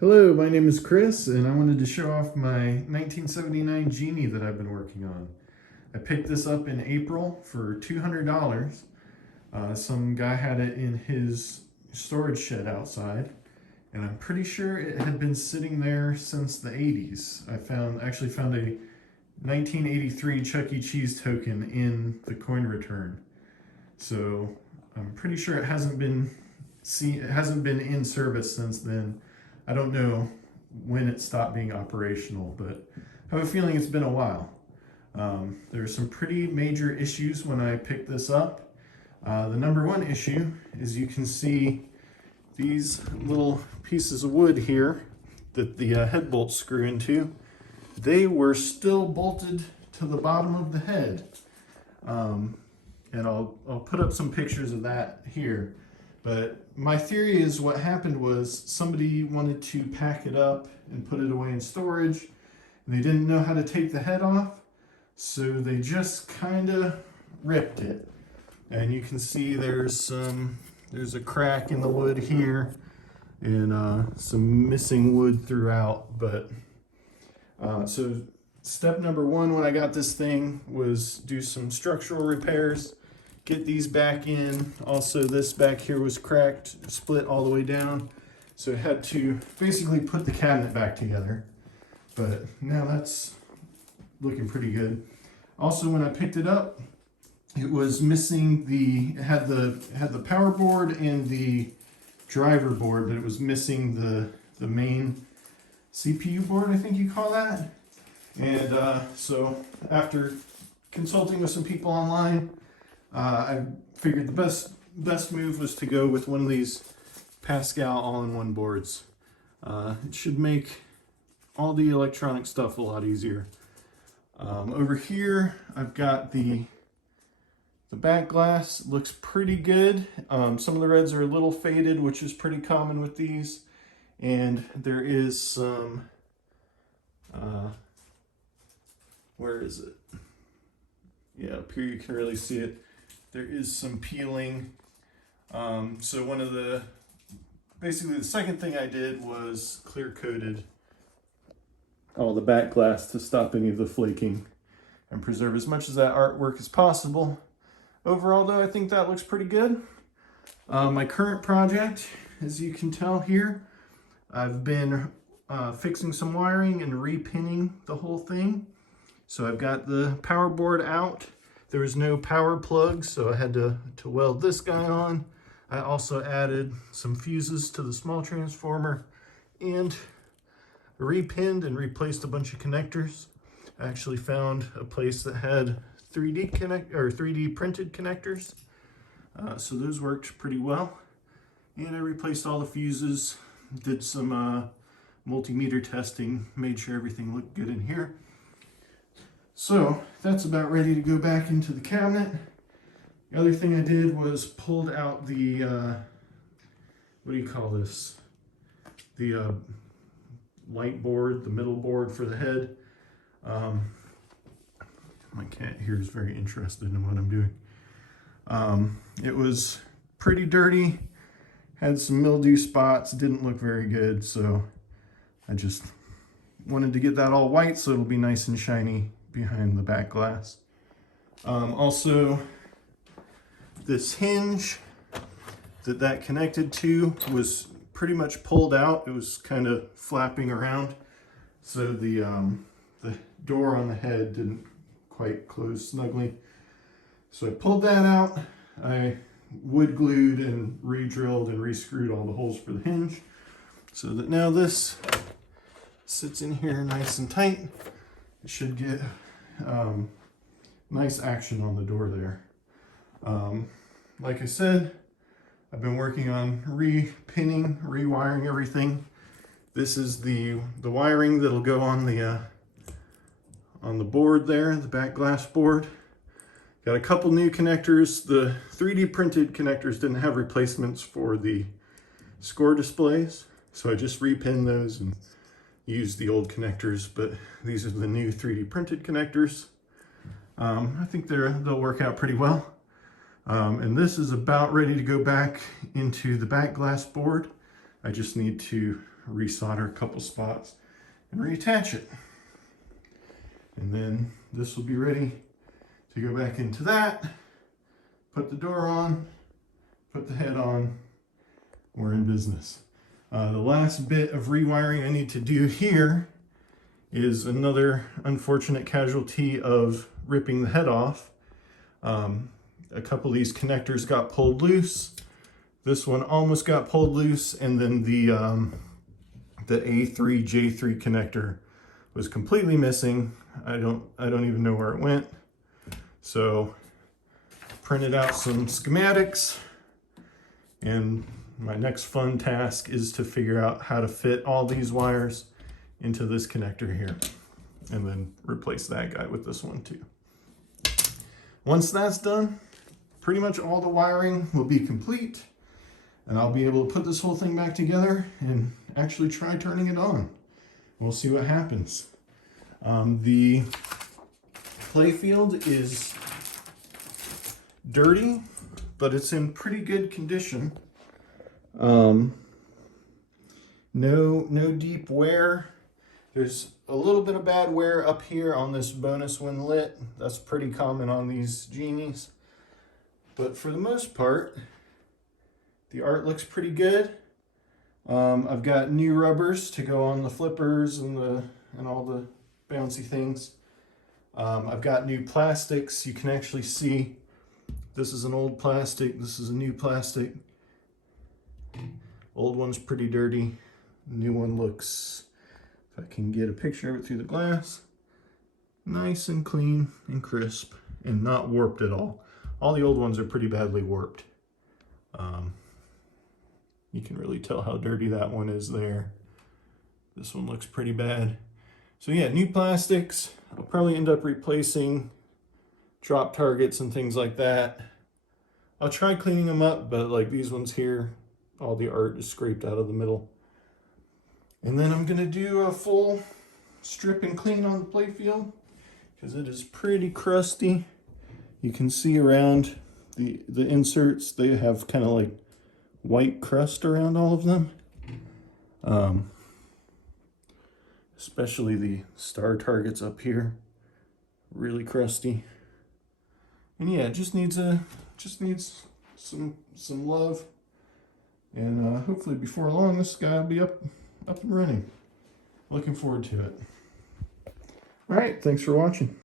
Hello, my name is Chris, and I wanted to show off my 1979 Genie that I've been working on. I picked this up in April for $200. Some guy had it in his storage shed outside, and I'm pretty sure it had been sitting there since the 80s. I actually found a 1983 Chuck E. Cheese token in the coin return. So I'm pretty sure it hasn't been in service since then. I don't know when it stopped being operational, but I have a feeling it's been a while. There are some pretty major issues when I picked this up. The number one issue is you can see these little pieces of wood here that the head bolts screw into. They were still bolted to the bottom of the head. And I'll put up some pictures of that here. But my theory is what happened was somebody wanted to pack it up and put it away in storage, and they didn't know how to take the head off, so they just kind of ripped it. And you can see there's a crack in the wood here and some missing wood throughout. But so step number one when I got this thing was do some structural repairs. Get these back in. Also, this back here was cracked, split all the way down. So I had to basically put the cabinet back together. But now that's looking pretty good. Also, when I picked it up, it was missing it had the power board and the driver board, but it was missing the main CPU board, I think you call that. And so after consulting with some people online, I figured the best move was to go with one of these Pascal all-in-one boards. It should make all the electronic stuff a lot easier. Over here, I've got the back glass. Looks pretty good. Some of the reds are a little faded, which is pretty common with these. And there is some, where is it? Yeah, up here you can really see it. There is some peeling. So basically the second thing I did was clear coated all the back glass to stop any of the flaking and preserve as much of that artwork as possible. Overall though, I think that looks pretty good. My current project, as you can tell here, I've been fixing some wiring and repinning the whole thing. So I've got the power board out. There was no power plug, so I had to weld this guy on. I also added some fuses to the small transformer and repinned and replaced a bunch of connectors. I actually found a place that had 3D printed connectors, so those worked pretty well. And I replaced all the fuses, did some multimeter testing, made sure everything looked good in here. So that's about ready to go back into the cabinet. The other thing I did was pulled out the, what do you call this? The light board, the middle board for the head. My cat here is very interested in what I'm doing. It was pretty dirty, had some mildew spots, didn't look very good, so I just wanted to get that all white so it'll be nice and shiny behind the back glass. Also, this hinge that connected to was pretty much pulled out. It was kind of flapping around, so the door on the head didn't quite close snugly. So I pulled that out. I wood glued and re-drilled and re-screwed all the holes for the hinge, so that now this sits in here nice and tight. It should get nice action on the door there. Like I said, I've been working on re-pinning, rewiring everything. This is the wiring that'll go on the board there, the back glass board. Got a couple new connectors. The 3D printed connectors didn't have replacements for the score displays, so I just repinned those and use the old connectors, but these are the new 3D printed connectors. I think they'll work out pretty well. And this is about ready to go back into the back glass board. I just need to resolder a couple spots and reattach it. And then this will be ready to go back into that, put the door on, put the head on. We're in business. The last bit of rewiring I need to do here is another unfortunate casualty of ripping the head off. A couple of these connectors got pulled loose. This one almost got pulled loose, and then the A3 J3 connector was completely missing. I don't even know where it went. So printed out some schematics, and my next fun task is to figure out how to fit all these wires into this connector here, and then replace that guy with this one too. Once that's done, pretty much all the wiring will be complete, and I'll be able to put this whole thing back together and actually try turning it on. We'll see what happens. The playfield is dirty, but it's in pretty good condition. No deep wear. There's a little bit of bad wear up here on this bonus when lit. That's pretty common on these Genies. But for the most part, the art looks pretty good. I've got new rubbers to go on the flippers and all the bouncy things. I've got new plastics. You can actually see this is an old plastic. This is a new plastic. Old one's pretty dirty. New one looks, if I can get a picture of it through the glass, nice and clean and crisp and not warped at all. All the old ones are pretty badly warped. You can really tell how dirty that one is there. This one looks pretty bad. So yeah, new plastics. I'll probably end up replacing drop targets and things like that. I'll try cleaning them up, but like these ones here, all the art is scraped out of the middle. And then I'm gonna do a full strip and clean on the playfield because it is pretty crusty. You can see around the inserts, they have kind of like white crust around all of them. Especially the star targets up here, really crusty. And yeah, it just needs some love. And hopefully before long, this guy will be up and running. Looking forward to it. All right, thanks for watching.